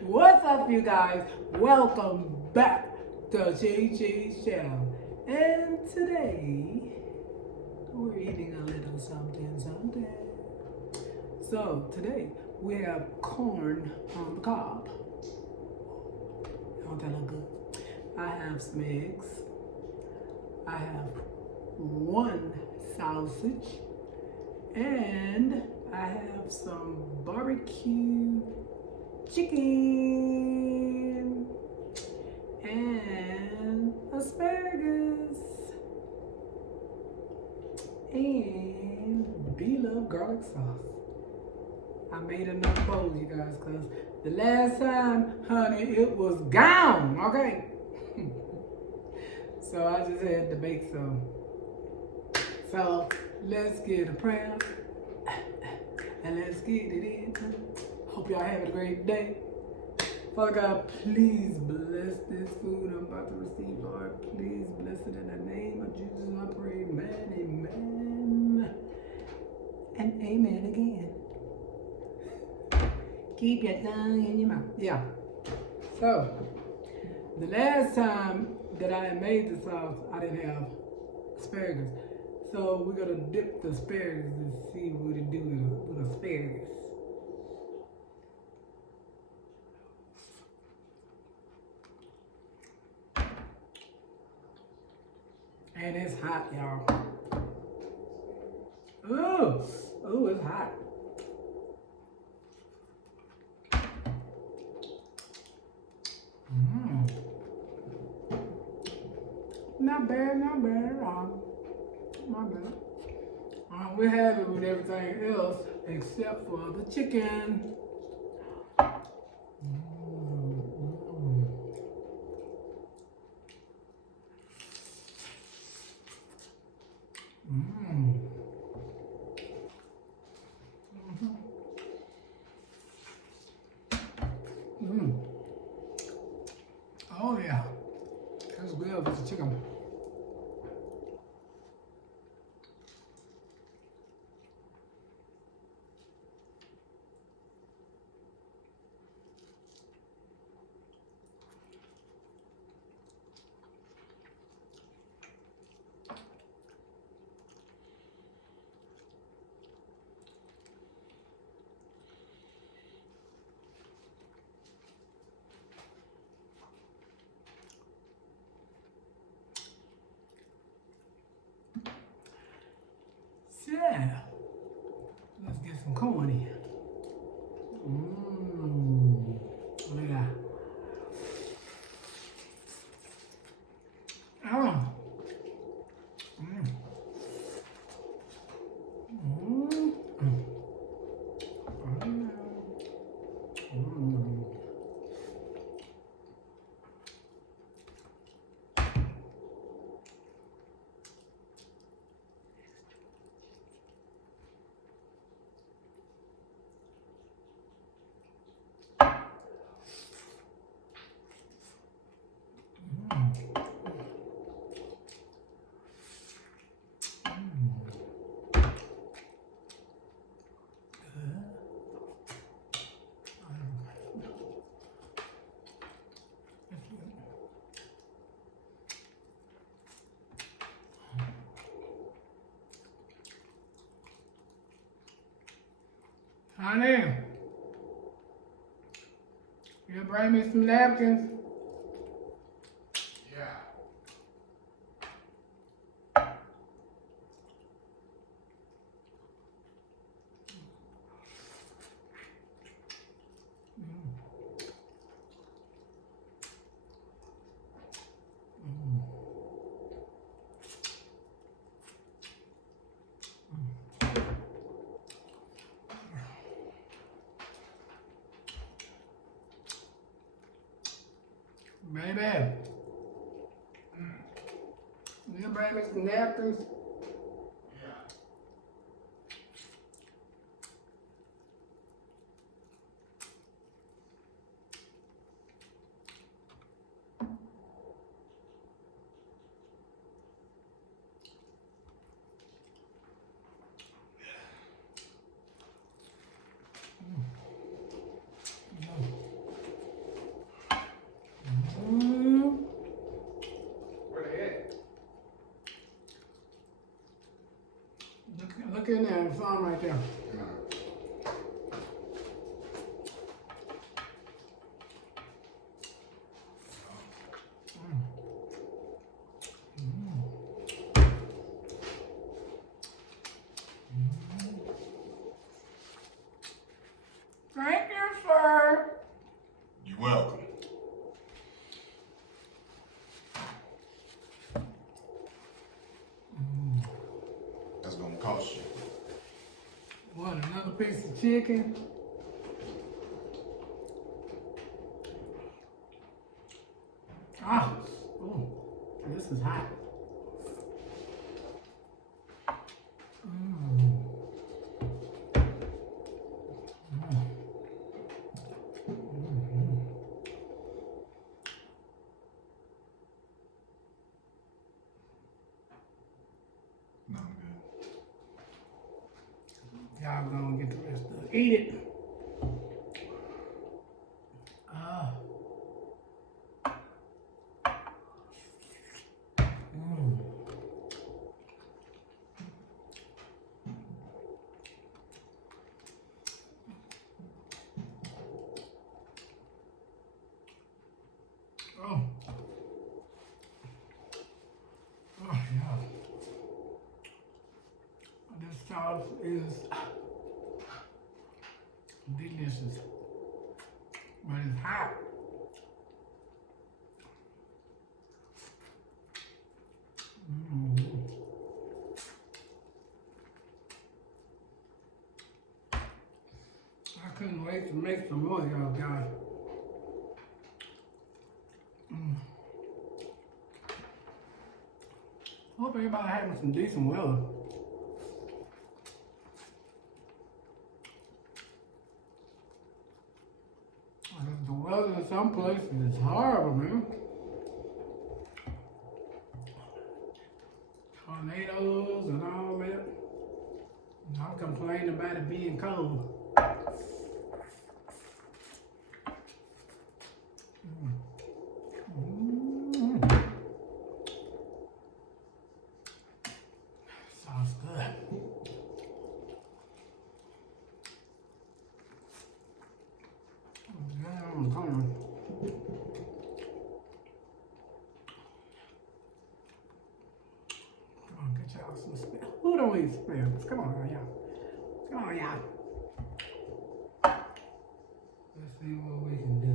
What's up, you guys? Welcome back to Chi Show. And today, we're eating a little something. So, today, we have corn on the cob. Don't that look good? I have some eggs. I have one sausage. And I have some barbecue chicken and asparagus and beloved garlic sauce. I made enough bowls, you guys, because the last time, honey, it was gone, okay? So I just had to make some. So let's get a prayer and let's get it in. Hope y'all having a great day. Father God, please bless this food I'm about to receive, Lord. Please bless it in the name of Jesus. I pray, amen, amen, and amen again. Keep your tongue in your mouth. Yeah. So, the last time that I made the sauce, I didn't have asparagus. So, we're going to dip the asparagus and see what it do with asparagus. And it's hot, y'all. Ooh, it's hot. Not bad at all. Not bad. We have it with everything else except for the chicken. Oh yeah, that's good with the chicken. Yeah, let's get some corn in. Look at that. Oh. Honey, you bring me some napkins? Yeah. Baby, you bring me some napkins? in there, it's on right there. Thank you, sir. You're welcome. That's gonna cost you. What, another piece of chicken? Ah, oh, this is hot. No, I'm good. Y'all gonna get the rest of it. Eat it. Ah. Oh. Oh, yeah. This sauce is delicious, but it's hot. I couldn't wait to make some more, y'all guys. Hope everybody having some decent weather. The weather in some places is horrible, man. Tornadoes and all that. I'm complaining about it being cold. Sounds good. Come on. Get y'all some spam. Who don't eat spam? Come on, y'all. Come on, y'all. Let's see what we can do.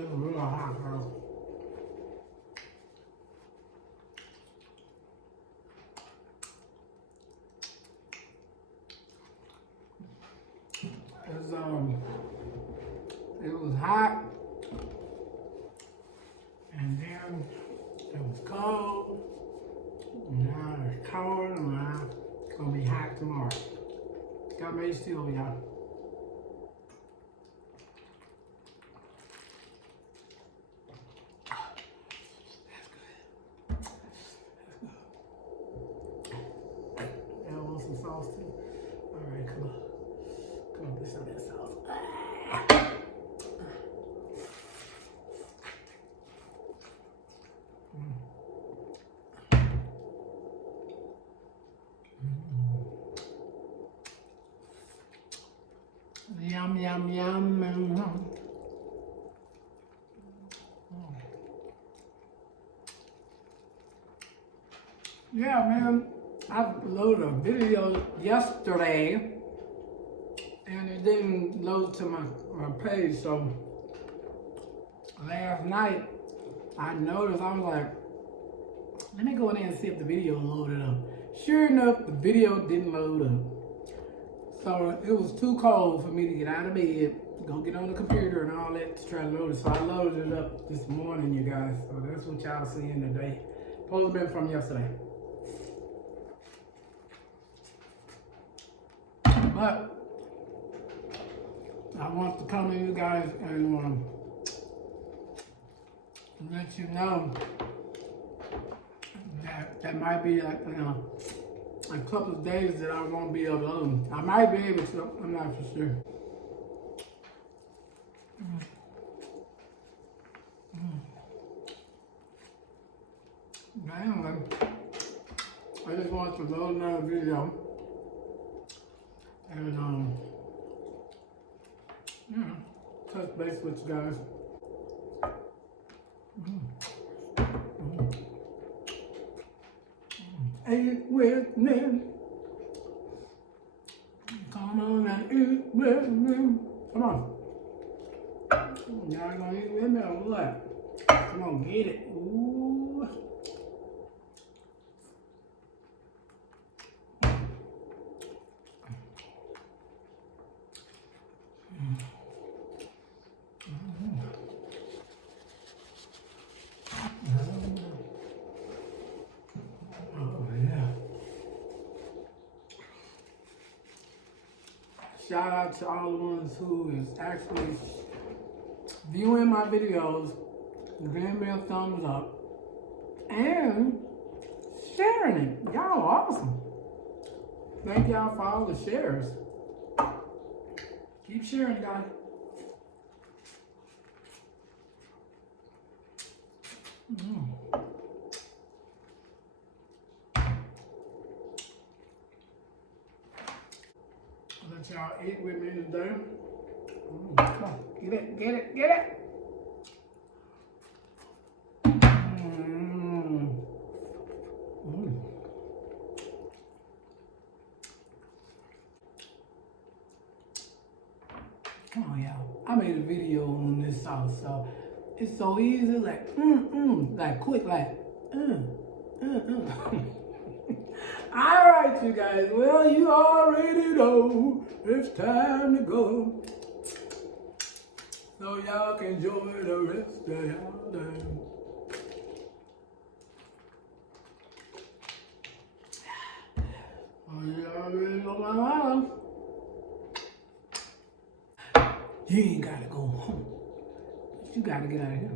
It's real hot, girl. It was hot, and then it was cold. Now it's cold, and now it's gonna be hot tomorrow. Got me still, y'all. Y'all want some sauce too? All right, come on. Come on, get some of that sauce. Yum, yum, yum. Yeah, man, I uploaded a video yesterday and it didn't load to my page, so last night I noticed, I was like, let me go in there and see if the video loaded up. Sure enough, the video didn't load up. So it was too cold for me to get out of bed, go get on the computer and all that to try to load it. So I loaded it up this morning, you guys. So that's what y'all seeing today. Supposed to been from yesterday. But I want to come to you guys and let you know that might be like, a couple of days that I won't be able to. I might be able to, I'm not for sure. But anyway, I just wanted to load another video and touch base with you guys. Eat with me. Come on and eat with me. Come on. Y'all gonna eat with me or what? Come on, get it. Ooh. Shout out to all the ones who is actually viewing my videos, giving me a thumbs up, and sharing it. Y'all are awesome. Thank y'all for all the shares. Keep sharing, guys. Let y'all eat with me today. Come on, get it, get it, get it. Come on, y'all. I made a video on this sauce, so it's so easy, like like quick, like All right, you guys. Well, you already know it's time to go, so y'all can enjoy the rest of y'all day. Oh, you already know my mom. You ain't gotta go home. You gotta get out of here.